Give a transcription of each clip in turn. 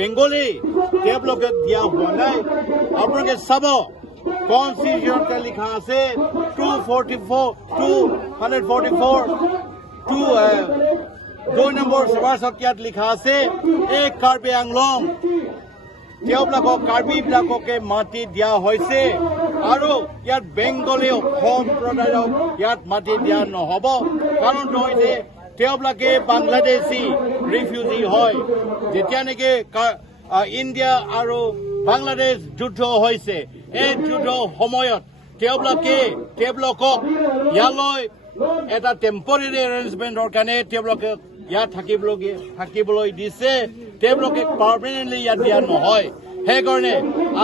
বেংগলী তেওঁলোকে দিয়া হোৱা নাই আপোনালোকে চাব কনস্টিটিউশনতে লিখা আছে 244 2 নম্বৰ সভাসদ ইয়াত লিখা আছে এই কাৰ্বি আংলং তেওঁলোকক কাৰ্বিবিলাককে মাটি দিয়া হৈছে আৰু ইয়াত বেংগলী সম্প্ৰদায়ক ইয়াত মাটি দিয়া নহ'ব কাৰণ নহয় তেওঁলোকে বাংলাদেশী ৰিফিউজি হয় যেতিয়া নেকি ইণ্ডিয়া আৰু বাংলাদেশ যুদ্ধ হৈছে এই যুদ্ধ সময়ত তেওঁলোকক ইয়ালৈ এটা টেম্পৰেৰী এৰেঞ্জমেণ্টৰ কাৰণে তেওঁলোকে ইয়াত থাকিবলৈ দিছে তেওঁলোকে পাৰ্মানেণ্টলি ইয়াত দিয়া নহয় সেইকাৰণে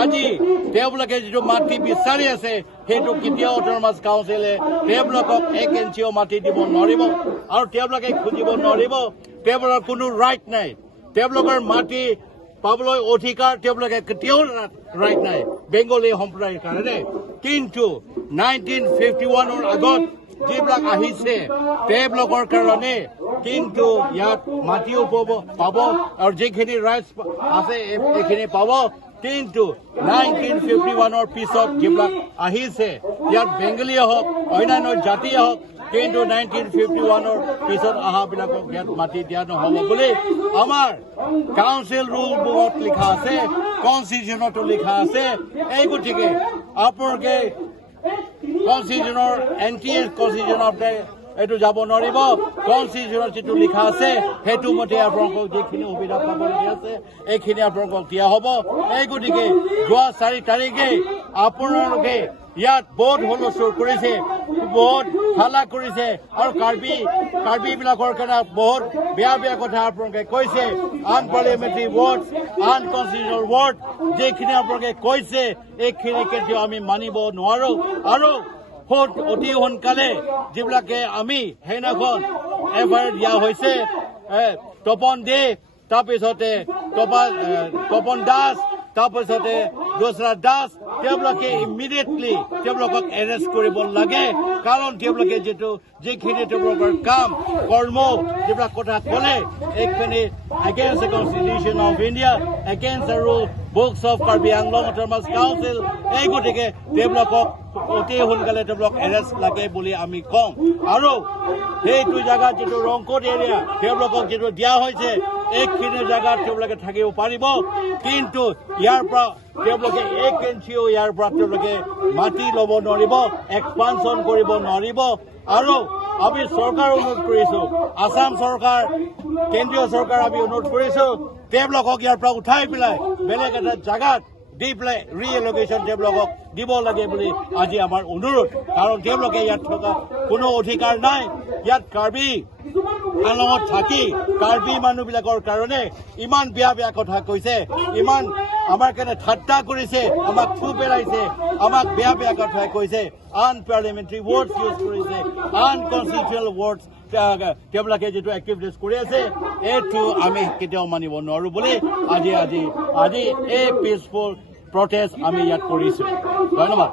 আজি তেওঁলোকে যিটো মাটি বিচাৰি আছে সেইটো কেতিয়াও অট'নমাছ কাউন্সিলে তেওঁলোকক 1 ইঞ্চিও মাটি দিব নোৱাৰিব আৰু তেওঁলোকে খুজিব নোৱাৰিব তেওঁলোকৰ কোনো ৰাইট নাই তেওঁলোকৰ মাটি পাবলৈ অধিকাৰ তেওঁলোকে কেতিয়াও ৰাইট নাই বেংগলী সম্প্ৰদায়ৰ কাৰণে কিন্তু 1951ৰ আগত যিবিলাক আহিছে তেওঁলোকৰ কাৰণে কিন্তু ইয়াত মাটিও পাব আৰু যিখিনি ৰাইটছ আছে এইখিনি পাব কিন্তু 1951ৰ পিছত যিবিলাক আহিছে ইয়াত বেংগলীয়ে হওক অন্যান্য জাতিয়ে হওক কিন্তু 1951ৰ পিছত অহাবিলাকক ইয়াত মাটি দিয়া নহ'ব বুলি আমাৰ কাউন্সিল ৰুল বুকত লিখা আছে কনস্টিটিউশ্যনতো লিখা আছে এই গতিকে আপোনালোকে কনস্টিটিউশ্যনৰ কনস্টিটিউশ্যনৰ এইটো যাব নোৱাৰিব কনস্টিটিউশ্যনত যিটো লিখা আছে সেইটো মতে আপোনালোকক যিখিনি সুবিধা পাবলগীয়া আছে এইখিনি আপোনালোকক দিয়া হ'ব এই গতিকে যোৱা 4 তাৰিখে আপোনালোকে ইয়াত বহুত হুলস্থুল কৰিছে বহুত হাল্লা কৰিছে আৰু কাৰ্বিবিলাকৰ কাৰণে বহুত বেয়া কথা আপোনালোকে কৈছে আনপাৰ্লিয়ামেণ্টাৰী ৱৰ্ড আনকনষ্টিটিউচনেল ৱৰ্ড যিখিনি আপোনালোকে কৈছে এইখিনি কেতিয়াও আমি মানিব নোৱাৰো আৰু অতি সোনকালে যিবিলাকে আমি সেইদিনাখন এফআইআৰ দিয়া হৈছে তপন দে তাৰপিছতে তপন দাস তাৰপিছতে দোসৰা দাস তেওঁলোকে ইমিডিয়েটলি তেওঁলোকক এৰেষ্ট কৰিব লাগে কাৰণ তেওঁলোকে যিখিনি তেওঁলোকৰ কাম কৰ্ম যিবিলাক কথা ক'লে এইখিনি against the constitution of India against the rule books of Karbi Anglong autonomous council এই গতিকে তেওঁলোকক অতি সোনকালে তেওঁলোক এৰেষ্ট লাগে বুলি আমি কওঁ আৰু সেইটো জেগাত যিটো ৰংকট এৰিয়া তেওঁলোকক যিটো দিয়া হৈছে এইখিনি জেগাত তেওঁলোকে থাকিব পাৰিব কিন্তু ইয়াৰ পৰা তেওঁলোকে 1 ইঞ্চিও ইয়াৰ পৰা তেওঁলোকে মাটি ল'ব নোৱাৰিব এক্সপানশ্যন কৰিব নোৱাৰিব আৰু আমি চৰকাৰ অনুৰোধ কৰিছোঁ আসাম চৰকাৰ কেন্দ্ৰীয় চৰকাৰ আমি অনুৰোধ কৰিছোঁ তেওঁলোকক ইয়াৰ পৰা উঠাই পেলাই বেলেগ এটা জেগাত দি পেলাই ৰিএল'কেশ্যন তেওঁলোকক দিব লাগে বুলি আজি আমাৰ অনুৰোধ কাৰণ তেওঁলোকে ইয়াত থকা কোনো অধিকাৰ নাই ইয়াত কাৰ্বি আংলঙত থাকি কাৰ্বি মানুহবিলাকৰ কাৰণে ইমান বেয়া কথা কৈছে ইমান আমাৰ কাৰণে ঠাট্টা কৰিছে আমাক থু পেলাইছে আমাক বেয়া কথা কৈছে আনপাৰ্লিয়ামেণ্টাৰী ৱৰ্ডছ ইউজ কৰিছে আনকনষ্টিটিউচনেল ৱৰ্ডছ তেওঁলোকে যিটো এক্টিভিটিজ কৰি আছে এইটো আমি কেতিয়াও মানিব নোৱাৰো বুলি আজি এই পিচফুল প্ৰটেষ্ট আমি ইয়াত কৰিছোঁ ধন্যবাদ